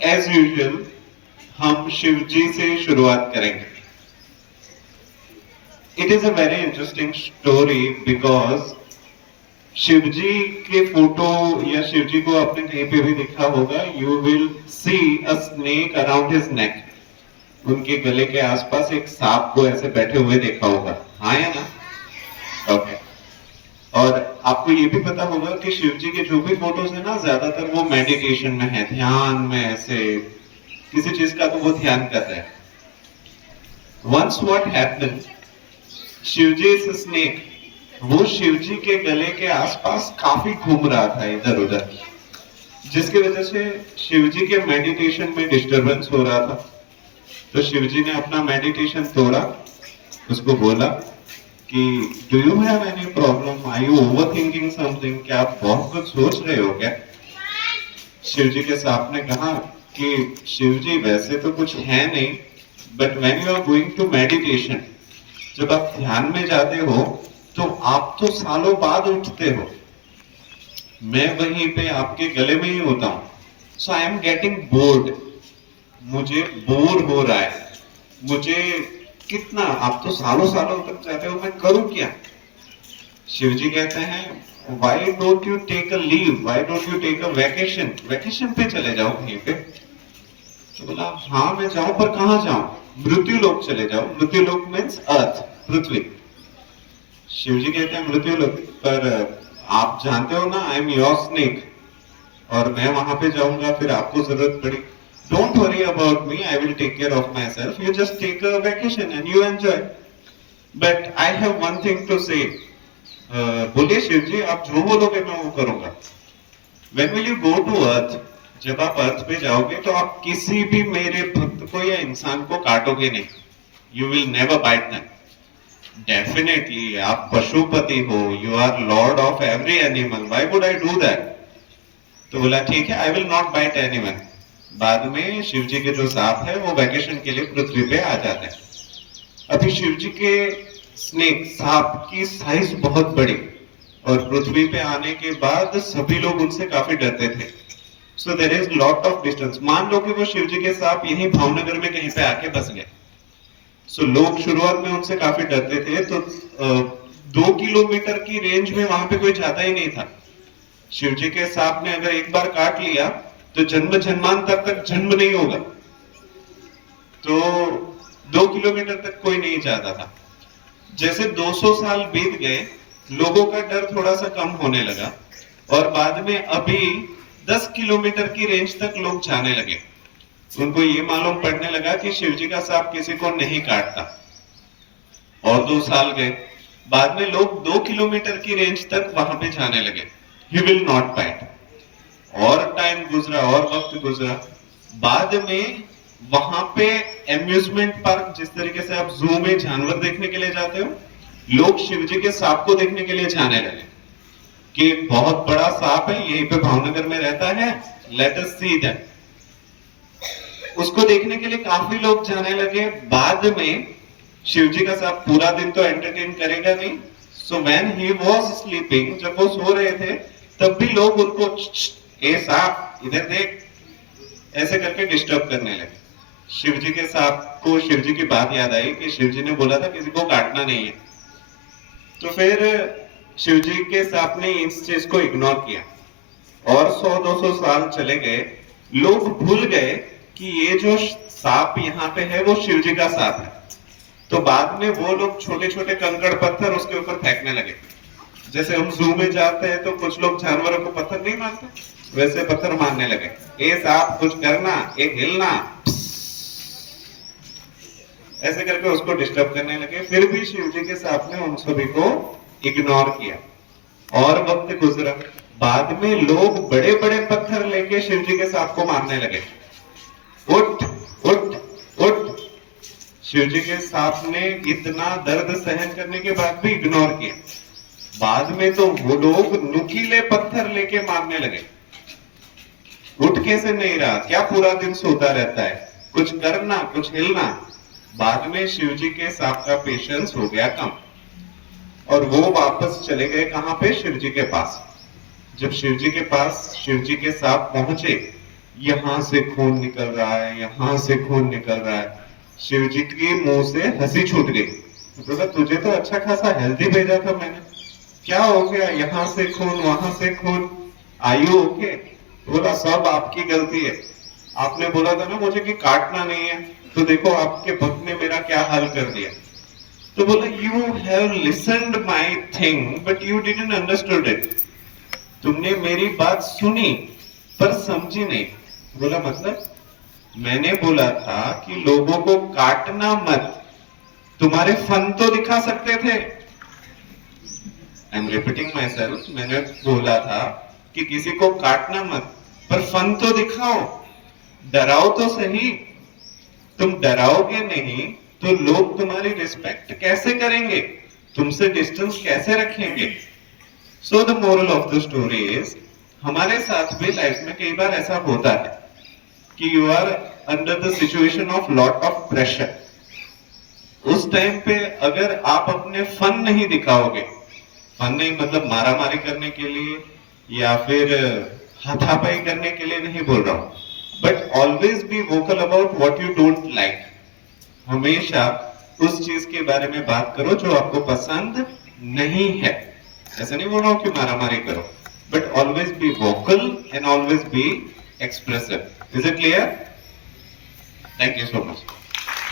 As usual हम शिव जी से शुरुआत करेंगे। It is a very interesting story because Shiv ji के फोटो या शिव जी को आपने कहीं पे भी देखा होगा, you will see a snake around his neck. उनके गले के आसपास एक सांप को ऐसे बैठे हुए देखा होगा, हाँ या ना? ओके। और आपको ये भी पता होगा कि शिव जी के जो भी फोटोज है ना, ज्यादातर वो मेडिटेशन में है, ध्यान में, ऐसे किसी चीज का तो वो ध्यान कर रहे हैं। Once what happened, Shiv ji is snake, वो शिव जी के गले के आसपास काफी घूम रहा था इधर उधर, जिसकी वजह से शिव जी के मेडिटेशन में डिस्टरबेंस हो रहा था। तो शिव जी ने अपना मेडिटेशन तोड़ा, उसको बोला कि do you have any problem, are you overthinking something, क्या आप बहुत कुछ सोच रहे हो क्या? शिव जी के सांप ने कहा कि शिव जी वैसे तो कुछ है नहीं, but when you are going to meditation, जब आप ध्यान में जाते हो तो आप तो सालों बाद उठते हो, मैं वहीं पे आपके गले में ही होता हूं। सो आई एम गेटिंग बोर्ड, मुझे बोर हो रहा है, मुझे कितना, आप तो सालों सालों तक जाते हो, मैं करूं क्या? शिव जी कहते हैं why don't you take a leave, why don't you take a vacation, vacation पे चले जाओ कहीं पे। तो बोला हाँ मैं जाऊं, पर कहां जाऊं? मृत्यु लोक चले जाओ। मृत्यु लोक मीन्स अर्थ, पृथ्वी। शिव जी कहते हैं मृत्यु लोक, पर आप जानते हो ना आई एम योर स्नेक, और मैं वहां पे जाऊंगा फिर आपको जरूरत पड़ी। Don't worry about me, I will take care of myself, you just take a vacation and you enjoy. But I have one thing to say. बोलिए शिव जी, आप जो बोलोगे मैं वो करूंगा। When will you go to earth? जब आप अर्थ पे जाओगे तो आप किसी भी मेरे भक्त को या इंसान को काटोगे नहीं। You will never bite them. Definitely आप पशुपति हो, you are lord of every animal, why would I do that? तो बोला ठीक है, I will not bite anyone. बाद में शिव जी के जो सांप है वो वैकेशन के लिए पृथ्वी पे आ जाते हैं। अभी शिव जी के स्नेक, सांप की साइज बहुत बड़ी, और पृथ्वी पे आने के बाद सभी लोग उनसे काफी डरते थे। So there is lot of distance. मान लो कि वो शिव जी के सांप यहीं भावनगर में कहीं पे आके बस गए। सो लोग शुरुआत में उनसे काफी डरते थे, तो 2 किलोमीटर की रेंज में वहां पे कोई जाता ही नहीं था। शिव जी के सांप ने अगर एक बार काट लिया तो जन्म जन्मांतर तक जन्म नहीं होगा। तो 2 किलोमीटर तक कोई नहीं जाता था। जैसे 200 साल बीत गए, लोगों का डर थोड़ा सा कम होने लगा, और बाद में अभी 10 किलोमीटर की रेंज तक लोग जाने लगे। उनको ये मालूम पड़ने लगा कि शिवजी का सांप किसी को नहीं काटता। और 2 साल गए, बाद में लोग 2 किलोमीटर की रेंज तक वहां पे जाने लगे, ही विल नॉट बाइट। और टाइम गुजरा और वक्त गुजरा, बाद में वहां पे एम्यूजमेंट पार्क, जिस तरीके से आप जू में जानवर देखने के लिए जाते हो, लोग शिवजी के सांप को देखने के लिए जाने लगे कि बहुत बड़ा सांप है यहीं पे भावनगर में रहता है, लेट अस सी दैट। उसको देखने के लिए काफी लोग जाने लगे। बाद में शिवजी का सांप पूरा दिन तो एंटरटेन करेगा नहीं, so when he was sleeping, जब वो सो रहे थे, तब भी लोग उनको ए सांप इधर देख ऐसे करके डिस्टर्ब करने लगे। शिवजी के सांप को शिवजी की बात याद आई कि शिवजी ने बोला था किसी को काटना नहीं है। तो फिर शिवजी के सांप ने इस चीज को इग्नोर किया, और 100-200 साल चले गए। लोग भूल गए कि ये जो सांप यहाँ पे है वो शिवजी का सांप है। तो बाद में वो लोग छोटे छोटे कंकड़ पत्थर उसके ऊपर फेंकने लगे। जैसे हम जू में जाते हैं तो कुछ लोग जानवरों को पत्थर नहीं मारते, वैसे पत्थर मारने लगे। ए सांप कुछ करना, ए हिलना, ऐसे करके उसको डिस्टर्ब करने लगे। फिर भी शिवजी के सांप ने उन सभी को इग्नोर किया, और वक्त गुजरा। बाद में लोग बड़े बड़े पत्थर लेके शिवजी के सांप को मारने लगे। उठ उठ उठ। शिवजी के सांप ने इतना दर्द सहन करने के बाद भी इग्नोर किया। बाद में तो वो लोग नुकीले पत्थर लेके मारने लगे। उठ कैसे नहीं रहा, क्या पूरा दिन सोता रहता है, कुछ करना, कुछ हिलना। बाद में शिवजी के सांप का पेशेंस हो गया कम, और वो वापस चले गए कहां पे? शिवजी के पास। जब शिवजी के पास शिवजी के सांप पहुंचे, यहाँ से खून निकल रहा है, यहाँ से खून निकल रहा है। शिव जी के मुंह से हंसी छूट गई। बोला तुझे तो अच्छा खासा हेल्दी भेजा था मैंने, क्या हो गया, यहाँ से खून वहां से खून, आयु ओके? बोला सब आपकी गलती है, आपने बोला था ना मुझे कि काटना नहीं है, तो देखो आपके भक्त ने मेरा क्या हाल कर दिया। तो बोला you have listened my thing but you didn't understood it. तुमने मेरी बात सुनी पर समझी नहीं। बोला मतलब? मैंने बोला था कि लोगों को काटना मत, तुम्हारे फन तो दिखा सकते थे। I am repeating my self, मैंने बोला था कि किसी को काटना मत, पर फन तो दिखाओ, डराओ तो सही। तुम डराओगे नहीं तो लोग तुम्हारी रिस्पेक्ट कैसे करेंगे, तुमसे डिस्टेंस कैसे रखेंगे? So the moral of the story is, हमारे साथ भी लाइफ में कई बार ऐसा होता है कि you are under the situation of lot of pressure. उस टाइम पे अगर आप अपने फन नहीं दिखाओगे, फन नहीं मतलब मारा मारी करने के लिए या फिर हाथापाई करने के लिए नहीं बोल रहा हूं, but always be vocal about what you don't like. हमेशा उस चीज के बारे में बात करो जो आपको पसंद नहीं है। ऐसा नहीं बोल रहा हूं कि मारा मारी करो, but always be vocal and always be expressive. Is it clear? Thank you so much.